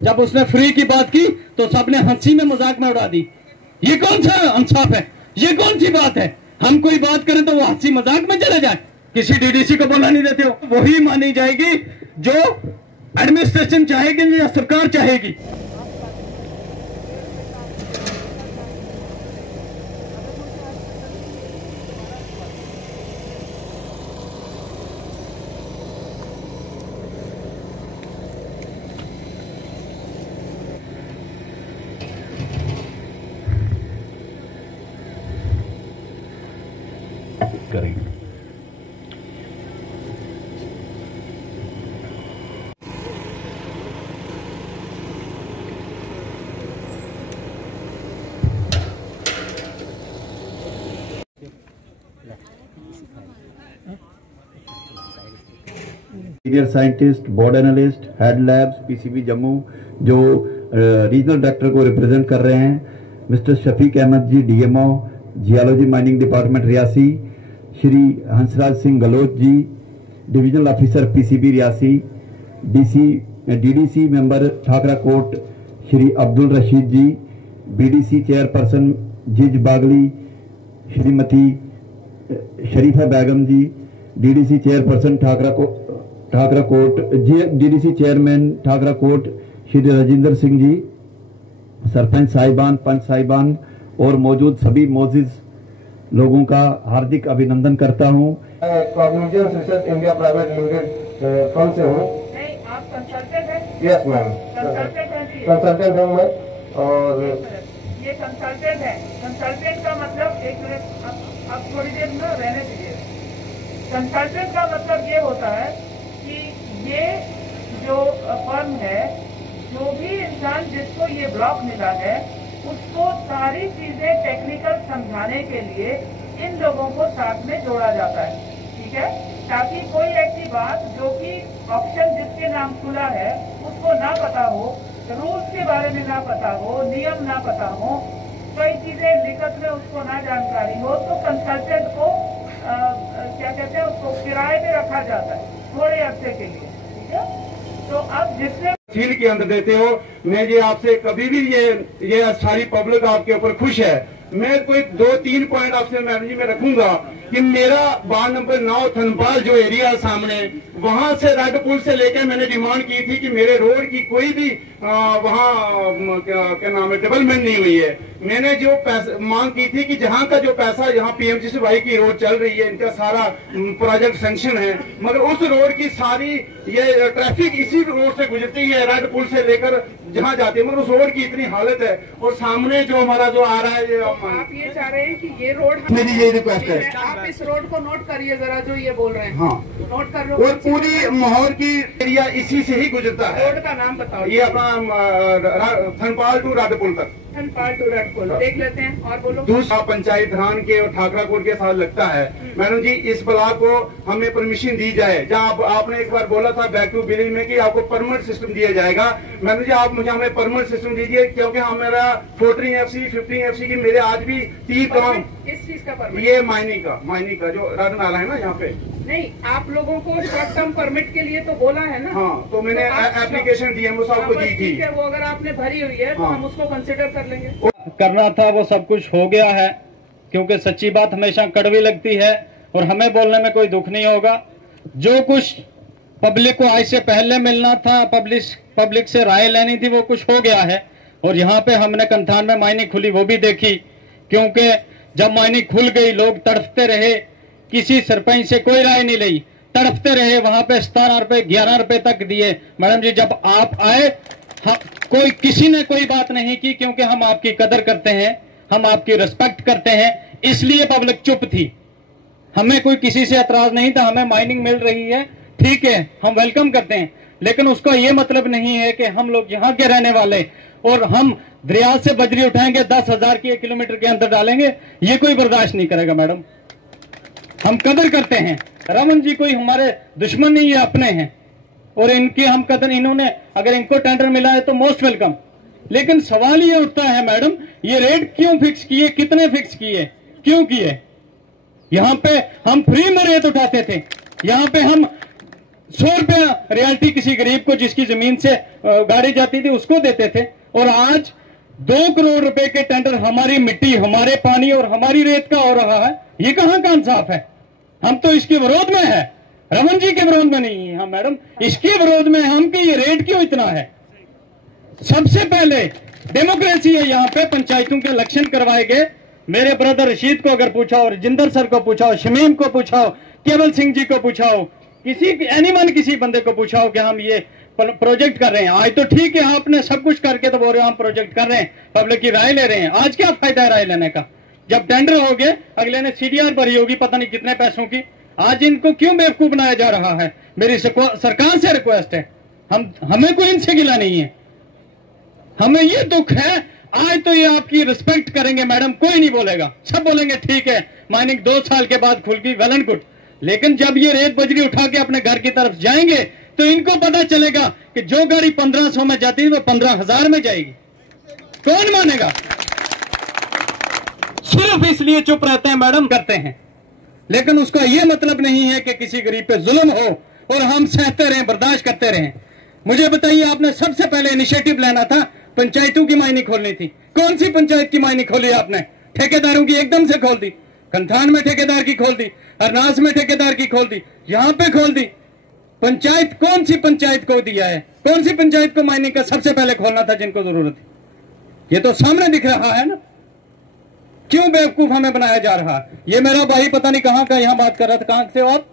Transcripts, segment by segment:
जब उसने फ्री की बात की तो सबने हंसी में मजाक में उड़ा दी। ये कौन सा इंसाफ है? ये कौन सी बात है? हम कोई बात करें तो वो हंसी मजाक में चले जाए। किसी डीडीसी को बोला नहीं देते हो, वही मानी जाएगी जो एडमिनिस्ट्रेशन चाहेगी या सरकार चाहेगी। करेंगे। Senior scientist, board analyst, head labs PCB Jammu जो रीजनल डायरेक्टर को रिप्रेजेंट कर रहे हैं, mister Shafiq Ahmed ji DMO geology mining department Reasi, Shri Hansraj Singh Galoch ji divisional officer PCB Reasi, DDC member Thakra Kot Shri Abdul Rashid ji, BDC chairperson Jij Bagli Shrimati Sharifa Begum ji, DDC chairperson Thakra Kot DDC chairman Thakra Kot Shri Rajendra Singh ji, sarpanch साहिबान, पंच साहिबान और मौजूद सभी मोजिज लोगों का हार्दिक अभिनंदन करता हूं। Cognizance research India private limited कौन से हूँ? नहीं, आप कंसल्टेंट हैं? यस मैम, कंसल्टेंट हूँ मैं। और ये कंसल्टेंट है। कंसल्टेंट का मतलब, एक मिनट अब थोड़ी देर में रहने दीजिए। कंसल्टेंट का मतलब ये होता है कि ये जो फर्म है, जो भी इंसान जिसको ये ब्लॉक मिला है उसको सारी चीजें टेक्निकल समझाने के लिए इन लोगों को साथ में जोड़ा जाता है, ठीक है, ताकि कोई ऐसी बात जो कि ऑप्शन जिसके नाम खुला है उसको ना पता हो, रूल्स के बारे में ना पता हो, नियम ना पता हो, कई चीजें लिखत में उसको ना जानकारी हो, तो कंसल्टेंट को क्या कहते हैं, उसको किराए पे रखा जाता है थोड़े अरसे के लिए, ठीक है। तो अब जिसने फील के अंदर देते हो, मैं ये आपसे कभी भी ये सारी पब्लिक आपके ऊपर खुश है। मैं कोई 2-3 पॉइंट आपसे मैडम जी में रखूंगा कि मेरा वार्ड नंबर 9 थनपाल जो एरिया सामने, वहां से रेड पुल से लेकर मैंने डिमांड की थी कि मेरे रोड की कोई भी वहां क्या नाम है डेवलपमेंट नहीं हुई है। मैंने जो मांग की थी कि जहां का जो पैसा यहाँ पीएमजीसीवाई की रोड चल रही है, इनका सारा प्रोजेक्ट सैंक्शन है, मगर उस रोड की सारी ये ट्रैफिक इसी रोड से गुजरती है, रेड पुल से लेकर जहाँ जाती है, मगर उस रोड की इतनी हालत है। और सामने जो हमारा जो आ रहा है, आप ये चाह रहे हैं कि ये रोड, मेरी ये रिक्वेस्ट है, आप इस रोड को नोट करिए जरा, जो ये बोल रहे हैं। हाँ, नोट कर लो। और पूरी माहौल की एरिया इसी से ही गुजरता है। रोड का नाम बताओ। ये अपना थनपाल टू राधपुल तक, थनपाल टू रेडपुल देख लेते हैं। और बोलो। दूसरा पंचायत धान के और ठाकरा कोट के साथ लगता है। मैडम जी, इस ब्लॉक को हमें परमिशन दी जाए, जहाँ आपने एक बार बोला था बैक टू विलेज में कि आपको परमानेंट सिस्टम दिया जाएगा। मैडम जी, आप मुझे हमें परमानेंट सिस्टम दीजिए, क्योंकि हमारा 14 FC 15 FC की मेरे आज भी 30 काम, किस चीज का परमिट? ये माइनिंग का जो राधन नाला है ना यहाँ पे। नहीं, आप लोगों को शॉर्ट टर्म परमिट के लिए तो बोला है ना। हाँ, तो मैंने एप्लीकेशन डीएमओ साहब को दी थी। ठीक है, वो अगर आपने भरी हुई है तो हम उसको कंसिडर कर लेंगे। करना था वो सब कुछ हो गया है, क्योंकि सच्ची बात हमेशा कड़वी लगती है और हमें बोलने में कोई दुख नहीं होगा। जो कुछ पब्लिक को आज से पहले मिलना था, पब्लिक से राय लेनी थी, वो कुछ हो गया है। और यहाँ पे हमने कंथान में माइनिंग खुली वो भी देखी, क्योंकि जब माइनिंग खुल गई लोग तड़पते रहे, किसी सरपंच से कोई राय नहीं ली, तड़पते रहे। वहां पे 17 रुपए 11 रुपए तक दिए। मैडम जी, जब आप आए किसी ने कोई बात नहीं की, क्योंकि हम आपकी कदर करते हैं, हम आपकी रिस्पेक्ट करते हैं, इसलिए पब्लिक चुप थी। हमें कोई किसी से एतराज नहीं था, हमें माइनिंग मिल रही है, ठीक है, हम वेलकम करते हैं। लेकिन उसका यह मतलब नहीं है कि हम लोग यहाँ के रहने वाले और हम दरिया से बजरी उठाएंगे 10,000 की 1 किलोमीटर के अंदर डालेंगे, ये कोई बर्दाश्त नहीं करेगा। मैडम, हम कदर करते हैं, रमन जी कोई हमारे दुश्मन नहीं है, अपने हैं, और इनकी हम कदर, इन्होंने अगर इनको टेंडर मिला है तो मोस्ट वेलकम। लेकिन सवाल ये उठता है मैडम, ये रेट क्यों फिक्स किए, कितने फिक्स किए, क्यों किए? यहाँ पे हम फ्री में रेट उठाते थे, यहाँ पे हम 100 रुपया रियल्टी किसी गरीब को जिसकी जमीन से गाड़ी जाती थी उसको देते थे, और आज 2 करोड़ रुपए के टेंडर हमारी मिट्टी, हमारे पानी और हमारी रेत का हो रहा है। ये कहां का इंसाफ है? हम तो इसके विरोध में है, रमन जी के विरोध में नहीं है हम मैडम, इसके विरोध में हम कि ये रेट क्यों इतना है। सबसे पहले डेमोक्रेसी है यहाँ पे, पंचायतों के इलेक्शन करवाए गए। मेरे ब्रदर रशीद को अगर पूछाओ, रजिंदर सर को पूछाओ, शमीम को पूछाओ, केवल सिंह जी को पूछाओ, किसी बंदे को पूछाओ कि हम ये प्रोजेक्ट कर रहे हैं। आज तो ठीक है, आपने सब कुछ करके तो बोल रहे हो हम प्रोजेक्ट कर रहे हैं, पब्लिक की राय ले रहे हैं। आज क्या फायदा है राय लेने का, जब टेंडर हो गए, अगले ने सीडीआर भरी होगी पता नहीं कितने पैसों की। आज इनको क्यों बेवकूफ बनाया जा रहा है? मेरी सरकार से रिक्वेस्ट है, हमें कोई इनसे गिला नहीं है, हमें ये दुख है। आज तो ये आपकी रिस्पेक्ट करेंगे मैडम, कोई नहीं बोलेगा, सब बोलेंगे ठीक है माइनिंग 2 साल के बाद खुल गई, वेल एंड गुड। लेकिन जब ये रेत बजरी उठा के अपने घर की तरफ जाएंगे तो इनको पता चलेगा कि जो गाड़ी 1500 में जाती है वो 15,000 में जाएगी। कौन मानेगा? सिर्फ इसलिए चुप रहते हैं मैडम, करते हैं, लेकिन उसका यह मतलब नहीं है कि किसी गरीब पे जुल्म हो और हम सहते रहें, बर्दाश्त करते रहें। मुझे बताइए, आपने सबसे पहले इनिशिएटिव लेना था, पंचायतों की माइनिंग खोलनी थी। कौन सी पंचायत की माइनिंग खोली आपने? ठेकेदारों की एकदम से खोल दी, कंथान में ठेकेदार की खोल दी, अरनास में ठेकेदार की खोल दी, यहां पे खोल दी। पंचायत कौन सी पंचायत को दिया है? कौन सी पंचायत को माइनिंग का सबसे पहले खोलना था जिनको जरूरत है? ये तो सामने दिख रहा है ना। क्यों बेवकूफ हमें बनाया जा रहा है? ये मेरा भाई पता नहीं कहां का यहाँ बात कर रहा था, कहां से हो आप?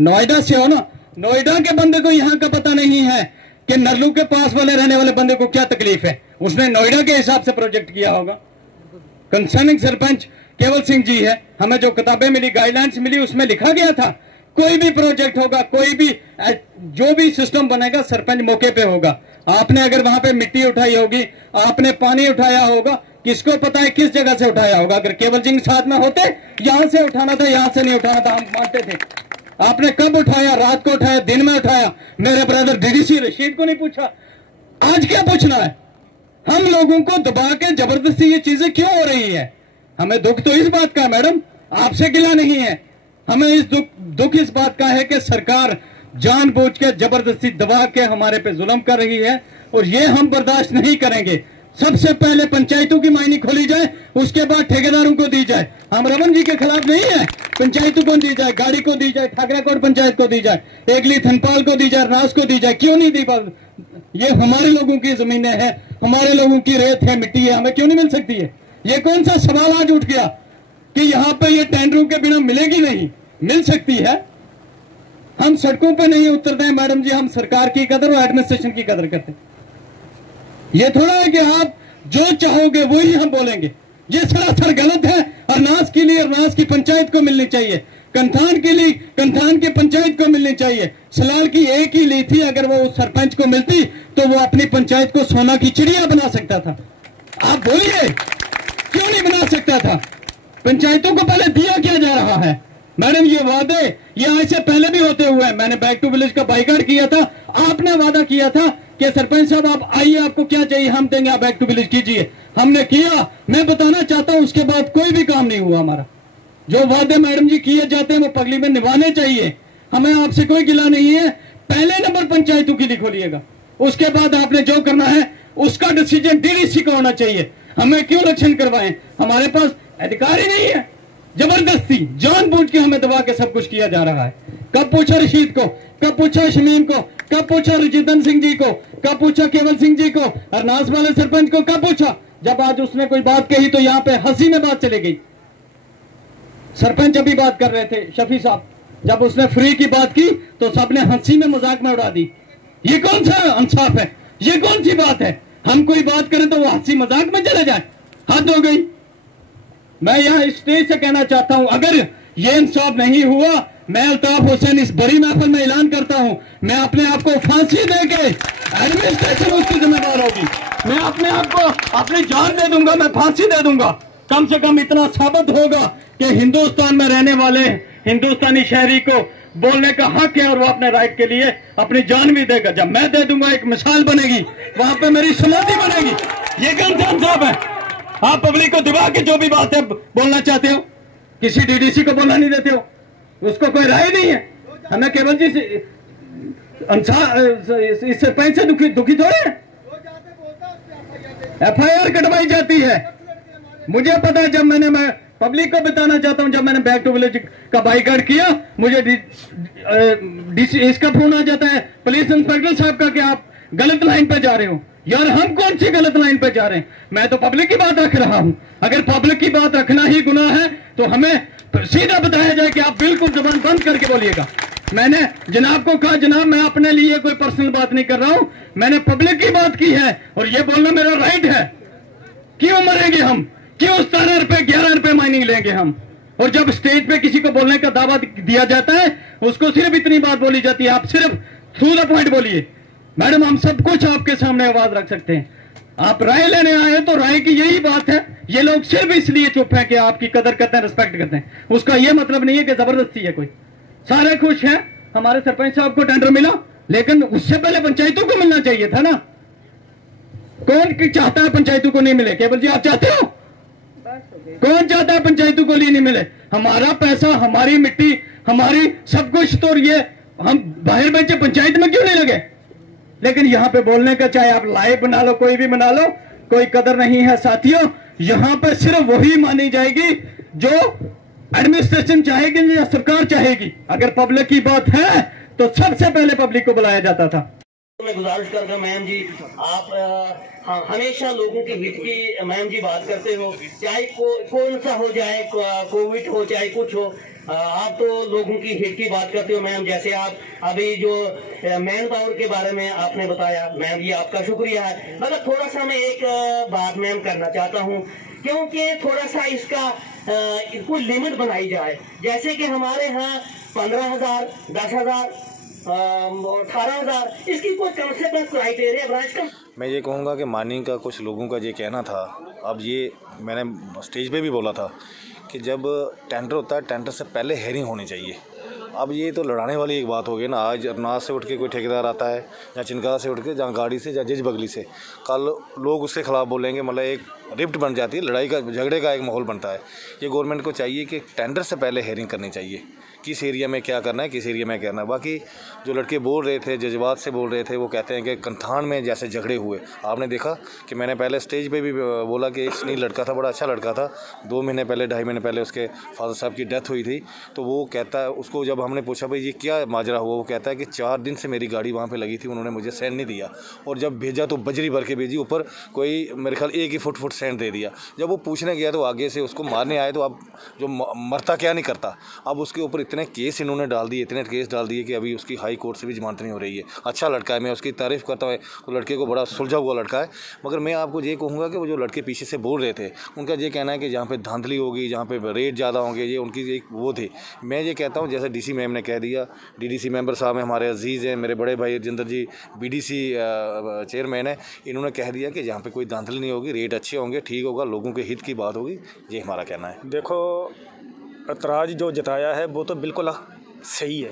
नोएडा से हो ना। नोएडा के बंदे को यहाँ का पता नहीं है कि नरलू के पास वाले रहने वाले बंदे को क्या तकलीफ है। उसने नोएडा के हिसाब से प्रोजेक्ट किया होगा। कंसर्निंग सरपंच केवल सिंह जी है। हमें जो किताबें मिली, गाइडलाइंस मिली, उसमें लिखा गया था कोई भी प्रोजेक्ट होगा, कोई भी जो भी सिस्टम बनेगा, सरपंच मौके पे होगा। आपने अगर वहां पे मिट्टी उठाई होगी, आपने पानी उठाया होगा, किसको पता है किस जगह से उठाया होगा। अगर केवल सिंह साथ में होते, यहां से उठाना था, यहां से नहीं उठाना था, हम मानते थे। आपने कब उठाया? रात को उठाया, दिन में उठाया। मेरे ब्रदर डीडीसी रशीद को नहीं पूछा। आज क्या पूछना है? हम लोगों को दबा के जबरदस्ती ये चीजें क्यों हो रही है? हमें दुख तो इस बात का है मैडम, आपसे गिला नहीं है। हमें इस दुख इस बात का है कि सरकार जानबूझ के जबरदस्ती दबा के हमारे पे जुल्म कर रही है, और ये हम बर्दाश्त नहीं करेंगे। सबसे पहले पंचायतों की माइनिंग खोली जाए, उसके बाद ठेकेदारों को दी जाए। हम रमन जी के खिलाफ नहीं है, पंचायतों को दी जाए, गाड़ी को दी जाए, ठाकराकोट पंचायत को दी जाए, एगली थनपाल को दी जाए, रास को दी जाए। क्यों नहीं दी? ये हमारे लोगों की जमीनें हैं, हमारे लोगों की रेत है, मिट्टी है, हमें क्यों नहीं मिल सकती है? ये कौन सा सवाल आज उठ गया कि यहाँ पे ये टेंडरों के बिना मिलेगी नहीं? मिल सकती है। हम सड़कों पे नहीं उतरते हैं मैडम जी, हम सरकार की कदर और एडमिनिस्ट्रेशन की कदर करते हैं। ये थोड़ा है कि आप जो चाहोगे वही हम बोलेंगे। ये सरासर गलत है। अरनास के लिए अरनास की पंचायत को मिलनी चाहिए, कंथान के लिए कंथान की पंचायत को मिलनी चाहिए। सलाल की एक ही ली थी, अगर वो उस सरपंच को मिलती तो वो अपनी पंचायत को सोना की चिड़िया बना सकता था। आप बोलिए क्यों नहीं बना सकता था? पंचायतों को पहले दिया क्या जा रहा है मैडम? ये वादे ये आज से पहले भी होते हुए हैं। मैंने बैक टू विलेज का बाइकाट किया था, आपने वादा किया था कि सरपंच साहब आप आइए, आपको क्या चाहिए हम देंगे, आप बैक टू विलेज कीजिए। हमने किया। मैं बताना चाहता हूं उसके बाद कोई भी काम नहीं हुआ हमारा। जो वादे मैडम जी किए जाते हैं वो पगली में निभाने चाहिए। हमें आपसे कोई गिला नहीं है। पहले नंबर पंचायतों की लिखो लिएगा, उसके बाद आपने जो करना है उसका डिसीजन डीडीसी का होना चाहिए। हमें क्यों इलेक्शन करवाएं? हमारे पास अधिकार ही नहीं है। जबरदस्ती जानबूझ के हमें दबा के सब कुछ किया जा रहा है। कब पूछा रशीद को, कब पूछा शमीम को, कब पूछा रजिंदर सिंह जी को, कब पूछा केवल सिंह जी को, अरनास वाले सरपंच को कब पूछा? जब आज उसने कोई बात कही तो यहाँ पे हंसी में बात चली गई। सरपंच अभी बात कर रहे थे शफी साहब, जब उसने फ्री की बात की तो सबने हंसी में मजाक में उड़ा दी। ये कौन सा इंसाफ है? ये कौन सी बात है? हम कोई बात करें तो वो हंसी मजाक में चले जाए, हद हो गई। मैं यहाँ स्टेज से कहना चाहता हूं, अगर ये इंसाफ नहीं हुआ, मैं अल्ताफ हुसैन इस बड़ी महफिल में ऐलान करता हूं, मैं अपने आप को फांसी देके एडमिनिस्ट्रेशन उसकी जिम्मेदार होगी। मैं अपने आप को अपनी जान दे दूंगा, मैं फांसी दे दूंगा। कम से कम इतना साबित होगा कि हिंदुस्तान में रहने वाले हिंदुस्तानी शहरी को बोलने का हक है और वो अपने राइट के लिए अपनी जान भी देगा। जब मैं दे दूंगा एक मिसाल बनेगी, वहां पे मेरी समाधि बनेगी। ये कौन सा इंसाफ है? आप पब्लिक को दिवा के जो भी बात है बोलना चाहते हो, किसी डीडीसी को बोलना नहीं देते हो, उसको कोई राय नहीं है। हमें केवल जी से इस सरपंच से दुखित हो रहे हैं। FIR कटवाई जाती है। मुझे पता है, जब मैं पब्लिक को बताना चाहता हूं, जब मैंने बैक टू विलेज का बाइकाट किया, मुझे इसका फोन आ जाता है पुलिस इंस्पेक्टर साहब का कि आप गलत लाइन पे जा रहे हो। यार हम कौन सी गलत लाइन पे जा रहे हैं? मैं तो पब्लिक की बात रख रहा हूं। अगर पब्लिक की बात रखना ही गुनाह है तो हमें सीधा बताया जाए कि आप बिल्कुल जुबान बंद करके बोलिएगा। मैंने जनाब को कहा, जनाब मैं अपने लिए कोई पर्सनल बात नहीं कर रहा हूं, मैंने पब्लिक की बात की है और ये बोलना मेरा राइट है। क्यों मरेंगे हम? क्यों 17 रुपए 11 रुपए माइनिंग लेंगे हम? और जब स्टेज पे किसी को बोलने का दावा दिया जाता है, उसको सिर्फ इतनी बात बोली जाती है, आप सिर्फ थ्रू द पॉइंट बोलिए। मैडम हम सब कुछ आपके सामने आवाज रख सकते हैं। आप राय लेने आए तो राय की यही बात है। ये लोग सिर्फ इसलिए चुप हैं कि आपकी कदर करते हैं, रिस्पेक्ट करते हैं। उसका ये मतलब नहीं है कि जबरदस्ती है कोई। सारे खुश हैं, हमारे सरपंच साहब को टेंडर मिला, लेकिन उससे पहले पंचायतों को मिलना चाहिए था ना। कौन चाहता है पंचायतों को नहीं मिले? केवल जी आप चाहते हो? कौन चाहता है पंचायतों को नहीं मिले? हमारा पैसा, हमारी मिट्टी, हमारी सब कुछ, तो ये हम बाहर बेचे पंचायत में क्यों नहीं लगे? लेकिन यहां पे बोलने का, चाहे आप लाइव बना लो, कोई भी बना लो, कोई कदर नहीं है साथियों। यहां पे सिर्फ वही मानी जाएगी जो एडमिनिस्ट्रेशन चाहेगी या सरकार चाहेगी। अगर पब्लिक की बात है तो सबसे पहले पब्लिक को बुलाया जाता था। मैं गुजारिश करता मैम जी, आप हमेशा लोगों के हित की मैम जी बात करते हो, चाहे कौन सा हो जाए, कोविड हो चाहे कुछ हो, आप तो लोगों की हित की बात करते हो मैम। जैसे आप अभी जो मैन पावर के बारे में आपने बताया मैम जी, आपका शुक्रिया है। मगर थोड़ा सा मैं एक बात मैम करना चाहता हूँ, क्योंकि थोड़ा सा इसका कोई लिमिट बनाई जाए। जैसे कि हमारे यहाँ 15,000, 10,000, 18,000, इसकी कोई कम से कम क्राइटेरिया बनाए इसका। मैं ये कहूँगा कि माइनिंग का कुछ लोगों का ये कहना था, अब ये मैंने स्टेज पे भी बोला था कि जब टेंडर होता है, टेंडर से पहले हेयरिंग होनी चाहिए। अब ये तो लड़ाने वाली एक बात हो गई ना। आज अरनाज से उठ के कोई ठेकेदार आता है, या चिनका से उठ के, जहाँ गाड़ी से, या जिज बगली से, कल लोग उसके खिलाफ बोलेंगे, मतलब एक रिफ्ट बन जाती है, लड़ाई का, झगड़े का एक माहौल बनता है। ये गवर्नमेंट को चाहिए कि टेंडर से पहले हेयरिंग करनी चाहिए, किस एरिया में क्या करना है, किस एरिया में करना है। बाकी जो लड़के बोल रहे थे, जज्बात से बोल रहे थे, वो कहते हैं कि कंथान में जैसे झगड़े हुए। आपने देखा कि मैंने पहले स्टेज पे भी बोला कि एक सुनील लड़का था, बड़ा अच्छा लड़का था, 2 महीने पहले, 2.5 महीने पहले उसके फादर साहब की डेथ हुई थी। तो वो कहता है, उसको जब हमने पूछा भाई ये क्या माजरा हुआ, वो कहता है कि 4 दिन से मेरी गाड़ी वहाँ पर लगी थी, उन्होंने मुझे सैंड नहीं दिया, और जब भेजा तो बजरी भर के भेजी, ऊपर कोई मेरे ख्याल 1 ही फुट सैंड दे दिया। जब वो पूछने गया तो आगे से उसको मारने आए, तो अब जो मरता क्या नहीं करता। अब उसके ऊपर इतने केस इन्होंने डाल दिए, इतने केस डाल दिए कि अभी उसकी हाई कोर्ट से भी जमानत नहीं हो रही है। अच्छा लड़का है, मैं उसकी तारीफ़ करता हूँ, वो लड़के को बड़ा सुलझा हुआ लड़का है। मगर मैं आपको ये कहूँगा कि वो जो लड़के पीछे से बोल रहे थे, उनका ये कहना है कि जहाँ पे धांधली होगी, जहाँ पे रेट ज़्यादा होंगे, ये उनकी एक वो थी। मैं ये कहता हूँ, जैसे डीसी मैम ने कह दिया, डीडीसी मेंबर साहब हैं, हमारे अजीज़ हैं, मेरे बड़े भाई राजेंद्र जी बीडीसी चेयरमैन है, इन्होंने कह दिया कि जहाँ पे कोई धांधली नहीं होगी, रेट अच्छे होंगे, ठीक होगा, लोगों के हित की बात होगी। ये हमारा कहना है। देखो, ऐतराज़ जो जताया है वो तो बिल्कुल सही है,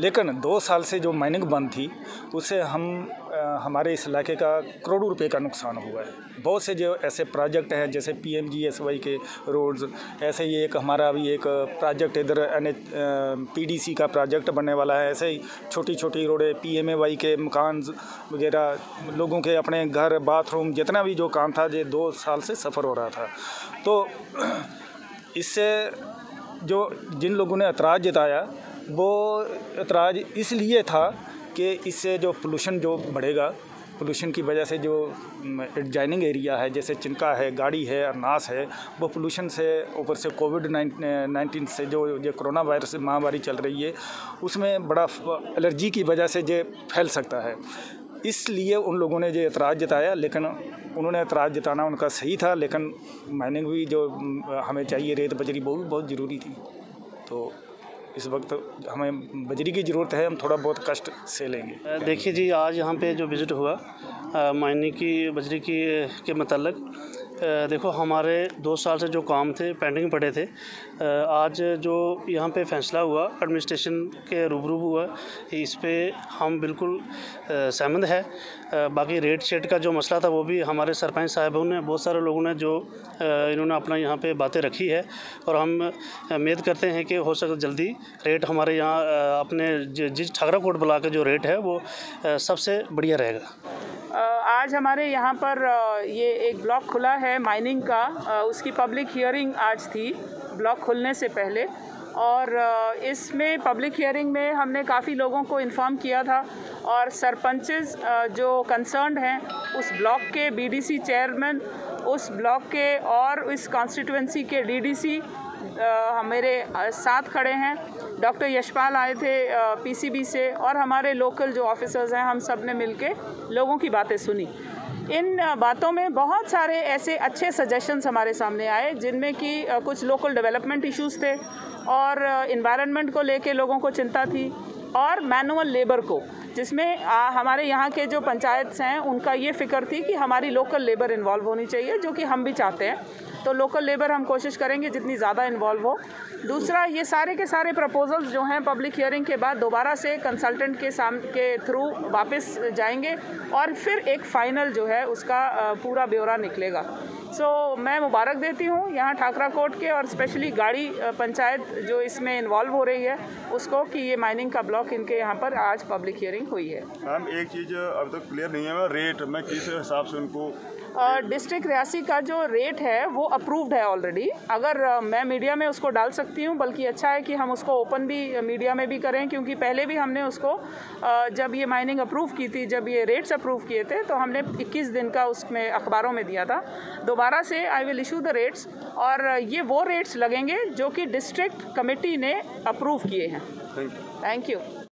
लेकिन 2 साल से जो माइनिंग बंद थी, उससे हमारे इस इलाके का करोड़ों रुपए का नुकसान हुआ है। बहुत से जो ऐसे प्रोजेक्ट हैं, जैसे PMGSY के रोड्स, ऐसे ही एक हमारा अभी एक प्रोजेक्ट इधर PDC का प्रोजेक्ट बनने वाला है। ऐसे ही छोटी छोटी रोडें, PMAY के मकान वगैरह, लोगों के अपने घर, बाथरूम, जितना भी जो काम था, ये 2 साल से सफ़र हो रहा था। तो इससे जो जिन लोगों ने ऐतराज़ जताया, वो ऐतराज़ इसलिए था कि इससे जो पोल्यूशन जो बढ़ेगा, पोल्यूशन की वजह से जो एडजाइनिंग एरिया है, जैसे चिनका है, गाड़ी है, अरनास है, वो पोल्यूशन से, ऊपर से कोविड-19 से जो ये कोरोना वायरस महामारी चल रही है, उसमें बड़ा एलर्जी की वजह से ये फैल सकता है। इसलिए उन लोगों ने जो ऐतराज़ जताया, लेकिन उन्होंने ऐतराज़ जताना उनका सही था, लेकिन माइनिंग भी जो हमें चाहिए, रेत बजरी, वो भी बहुत ज़रूरी थी। तो इस वक्त हमें बजरी की ज़रूरत है, हम थोड़ा बहुत कष्ट से लेंगे। देखिए जी, आज यहाँ पे जो विज़िट हुआ माइनिंग की, बजरी की के मतलब, देखो, हमारे 2 साल से जो काम थे पेंडिंग पड़े थे, आज जो यहाँ पे फैसला हुआ एडमिनिस्ट्रेशन के रूबरू हुआ, इस पे हम बिल्कुल सहमत है। बाकी रेट शेट का जो मसला था वो भी हमारे सरपंच साहबों ने, बहुत सारे लोगों ने जो इन्होंने अपना यहाँ पे बातें रखी है, और हम उम्मीद करते हैं कि हो सके जल्दी रेट हमारे यहाँ अपने जिस ठाकरा कोट ब्लॉक का जो रेट है वो सबसे बढ़िया रहेगा। आज हमारे यहाँ पर ये एक ब्लॉक खुला है माइनिंग का, उसकी पब्लिक हियरिंग आज थी ब्लॉक खुलने से पहले, और इसमें पब्लिक हियरिंग में हमने काफ़ी लोगों को इन्फॉर्म किया था, और सरपंचेस जो कंसर्न्ड हैं उस ब्लॉक के बीडीसी चेयरमैन, उस ब्लॉक के और इस कॉन्स्टिट्यूएंसी के डीडीसी मेरे साथ खड़े हैं। डॉक्टर यशपाल आए थे पीसीबी से, और हमारे लोकल जो ऑफिसर्स हैं, हम सब ने मिलके लोगों की बातें सुनी। इन बातों में बहुत सारे ऐसे अच्छे सजेशंस हमारे सामने आए, जिनमें कि कुछ लोकल डेवलपमेंट इश्यूज़ थे, और इन्वायरमेंट को लेके लोगों को चिंता थी, और मैनुअल लेबर को, जिसमें हमारे यहाँ के जो पंचायत हैं उनका ये फ़िक्र थी कि हमारी लोकल लेबर इन्वॉल्व होनी चाहिए, जो कि हम भी चाहते हैं। तो लोकल लेबर हम कोशिश करेंगे जितनी ज़्यादा इन्वॉल्व हो। दूसरा, ये सारे के सारे प्रपोजल्स जो हैं पब्लिक हियरिंग के बाद दोबारा से कंसल्टेंट के थ्रू वापस जाएंगे, और फिर एक फ़ाइनल जो है उसका पूरा ब्यौरा निकलेगा। सो मैं मुबारक देती हूँ यहाँ ठाकरा कोट के, और स्पेशली गाड़ी पंचायत जो इसमें इन्वॉल्व हो रही है उसको, कि ये माइनिंग का ब्लॉक इनके यहाँ पर आज पब्लिक हियरिंग हुई है। मैम, एक चीज़ अब तक क्लियर नहीं है, रेट मैं किस हिसाब से उनको डिस्ट्रिक्ट रियासी का जो रेट है वो अप्रूव्ड है ऑलरेडी। अगर मैं मीडिया में उसको डाल सकती हूँ, बल्कि अच्छा है कि हम उसको ओपन भी मीडिया में भी करें, क्योंकि पहले भी हमने उसको जब ये माइनिंग अप्रूव की थी, जब ये रेट्स अप्रूव किए थे, तो हमने 21 दिन का उसमें अखबारों में दिया था। दोबारा से I will issue the rates, और ये वो रेट्स लगेंगे जो कि डिस्ट्रिक्ट कमेटी ने अप्रूव किए हैं। Thank you.